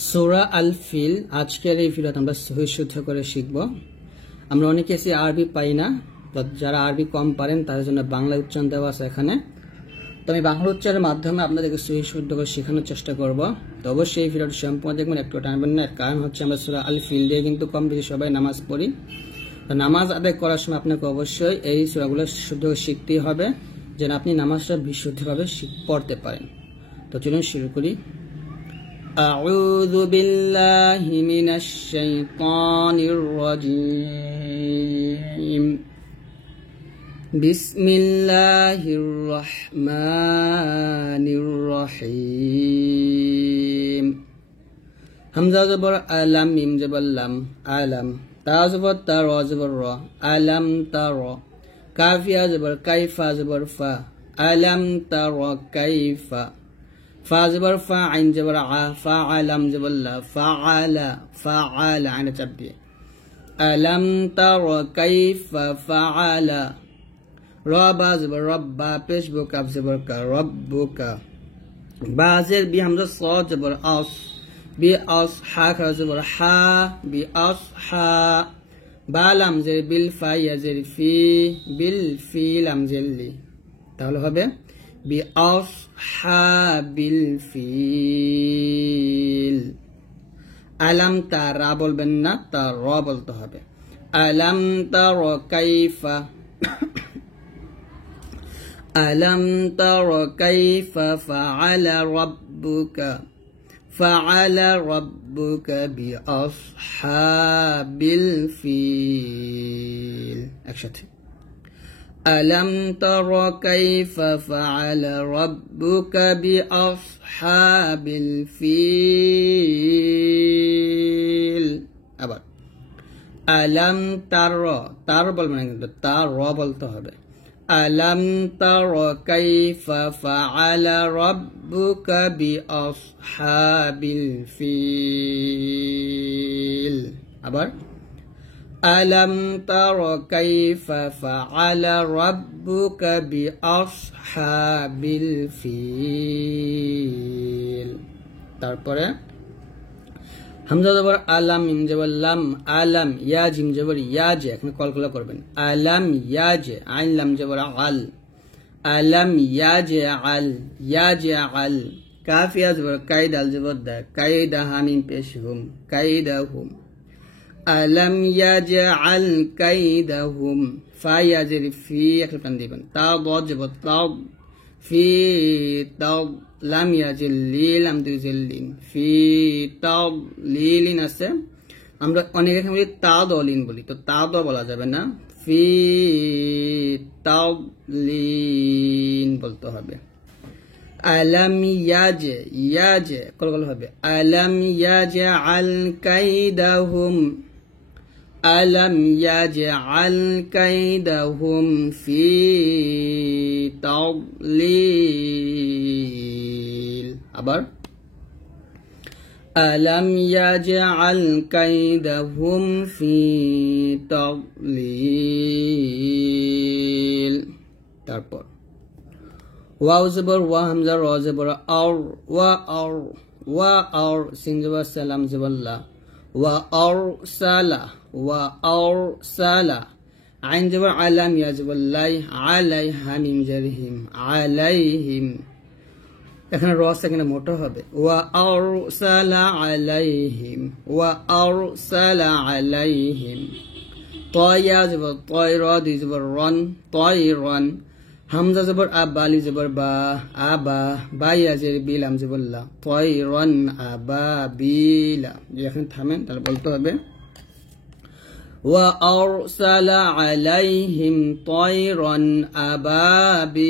সূরা আল feel. আজকের এই ভিডিওতে আমরা সহিহ শুদ্ধ করে শিখব। আমরা অনেকে আরবি পাই না, তো যারা আরবি কম পারেন তাদের জন্য বাংলা উচ্চারণ দেওয়া আছে এখানে। তো আমি বাংলা উচ্চারণের মাধ্যমে আপনাদেরকে সহিহ শুদ্ধ করে শেখানোর চেষ্টা করব। তো অবশ্যই এই ভিডিওটি সম্পূর্ণ দেখবেন, একটু টানবেন না। এর কারণ হচ্ছে আমরা সূরা আল ফিল দিয়ে কিন্তু কম বেশি সবাই নামাজ পড়ি। তো নামাজ আদায় করার সময় আপনাকে অবশ্যই এই সূরাগুলো শুদ্ধ শিখতেই হবে, যেন আপনি নামাজটা বিশুদ্ধভাবে পড়তে পারেন। তো চলুন শুরু করি। أعوذ بالله من الشيطان الرجيم بسم الله الرحمن الرحيم همزة زبر ألم ميم زبر لم ألم تا زبر تا را زبر را ألم ترى كاف يا زبر كيف زبر فا ألم ترى كيف فا زبر فا عين زبر ع فعلم زبر لا فعل فعل عين تبدي ألم تر كيف فعل رب زبر رب پیش بو کاف زبر کا ربک بازر بی همزه صاد زبر اص بی اص حا زبر حا بی اص حا بالم زر بالفا يزر في بالفي لم زلي তাহলে হবে بأصحاب الفيل ألم ترى বলবেন না, তারা বলতে হবে। ألم ترى كيف ألم ترى كيف فعل ربك فعل ربك بأصحاب الفيل একসাথে ألم تر كيف فعل ربك بأصحاب الفيل আবার ألم تر তার বলবেন না, কিন্তু তার বলতে হবে। ألم تر كيف فعل ربك بأصحاب الفيل আবার ألم تر كيف فعل ربك بأصحاب الفيل তারপরে হামজা জবর আলাম মিম জবর লাম আলাম ইয়া জিম জবর ইয়া জে, এখানে কলকলা করবেন। আলাম ইয়া জে আইন লাম জবর আল আলাম ইয়া জে আল ইয়া জে আল কাফ ইয়া জবর কাইদ আল জবর দা কাইদা হামিম পেশ হুম কাইদা হুম ألم يجعل كيدهم فيجري في أكلكن ديبن تضج بطب في تض لم يجل لي لم تجلين في تضليل আছে আমরা অনেক সময় তাদলিন বলি, তো তাদ বলা যাবে না, ফি তাদলিন বলতে হবে। ألم يجعل কলকল হবে ألم يجعل كيدهم ألم يجعل كيدهم في تضليل আবার ألم يجعل كيدهم في تضليل তারপর ওয়াও জবর ওয়া হামজা র জবর আর ওয়া আর ওয়া আর সিন জবর সালাম জবর লা ওয়া আর সালা ওয়া আর সালা আইন জবর আলাম ইয়া জবর লাই আলাই হামিম জারহিম আলাইহিম, এখানে র সেখানে মোটা হবে। ওয়া আর সালা আলাইহিম ওয়া আর সালা আলাইহিম তয়া জবর তয় র দি জবর রন তয় রন হামজা জবর আবা আলি জবর বা আবা বাইয়া জের বিলাম জবল্লা তয়রন আবা বিলা। এখন থামেন, তাহলে বলতে হবে ওয়া আরসালা আলাইহিম তয়রন আবাবিল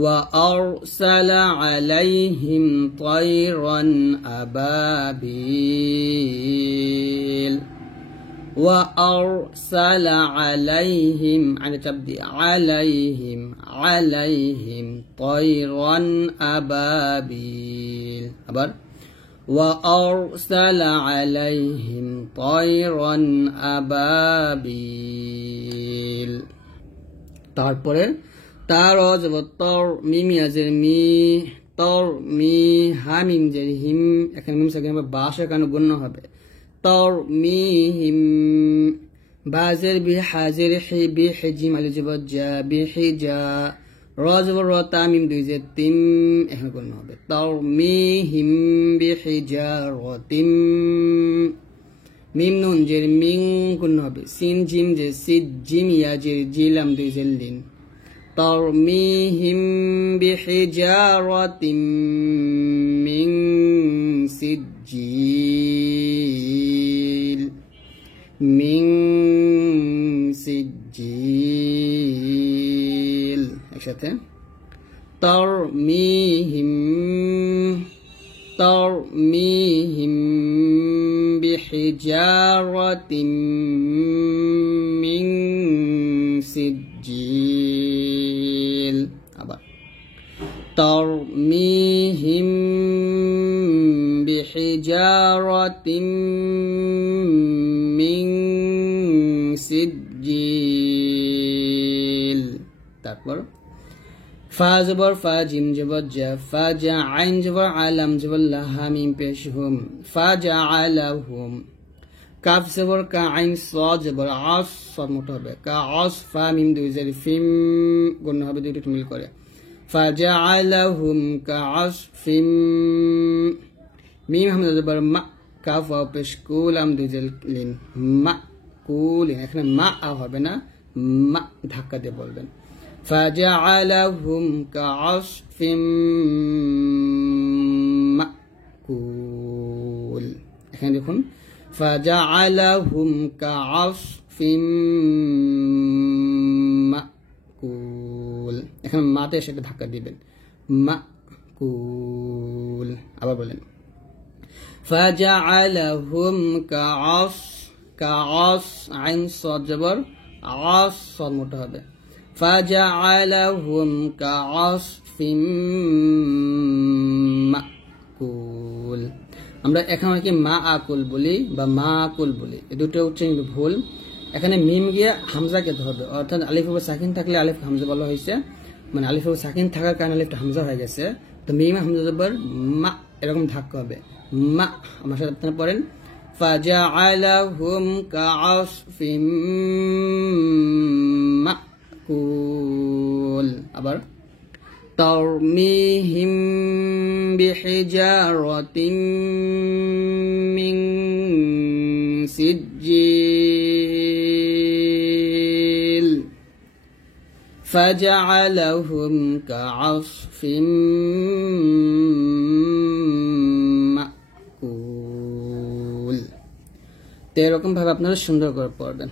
ওয়া আরসালা আলাইহিম তয়রন আবাবিল وأرسل عليهم على تبدي عليهم طيرا أبابيل أبر وأرسل عليهم طيرا أبابيل তারপরে তার জবর তর মিম ইয়াজের মি তর মি হা মিম জের হিম এখানে মিম সাকিন হবে বাসের কারণে গুণ হবে তর মি হিম বাজের বি হাজের হি বি হিজিম আলিফ জবর জা বি হিজা র জবর র তা মিম দুই জের তিম এখানে গুণ হবে তর মি হিম বি হিজারাতিম মিম নুন জের মিং গুণ হবে সিন জিম জের সিদ জিম ইয়া জের জিলাম দুই জের লিন ترميهم بحجارة من سجيل একসাথে ترميهم بحجارة من سجيل ترميهم بحجارة من سجيل তারপর ফা জবর ফা জিম জবর জা ফা জা আইন জবর আলাম জবর লা হা মিম পেশ হুম ফা জা আলাহুম কাফ জবর কা আইন সাদ জবর আস সব মোটা হবে কা আস ফা মিম দুই জের ফিম গুণ হবে দুইটা মিল করে ফা জা আলাহুম কা আস ফিম মিম হামজা জবর মা কাফ ওয়া পেশ কুল আম দুই জের লিন মা কুল এখানে মা আ হবে না মা ধাক্কা দিয়ে বলবেন فجعلهم كعصف مأكول এখানে দেখুন فجعلهم كعصف مأكول এখানে মাতে সেটা ধাক্কা দিবেন মাকুল আবার বলেন فجعلهم كعصف আইন সাদ জবর আস সাদ মোটা হবে فجعلهم كعصف مأكول আমরা এখানে কি মা আকুল বলি বা মা আকুল বলি এই দুটো উচ্চারণ ভুল এখানে মিম গিয়ে হামজাকে ধরবে অর্থাৎ আলিফ উপর সাকিন থাকলে আলিফ হামজা বলা হয়েছে মানে আলিফ উপর সাকিন থাকার কারণে আলিফটা হামজা হয়ে গেছে তো মিম হামজা জবর মা এরকম ধাক্কা হবে মা আমার সাথে আপনারা পড়েন فجعلهم كعصف مأكول আবার ترميهم بحجارة من سجيل فجعلهم كعصف مأكول তো এরকম ভাবে আপনারা সুন্দর করে পড়বেন।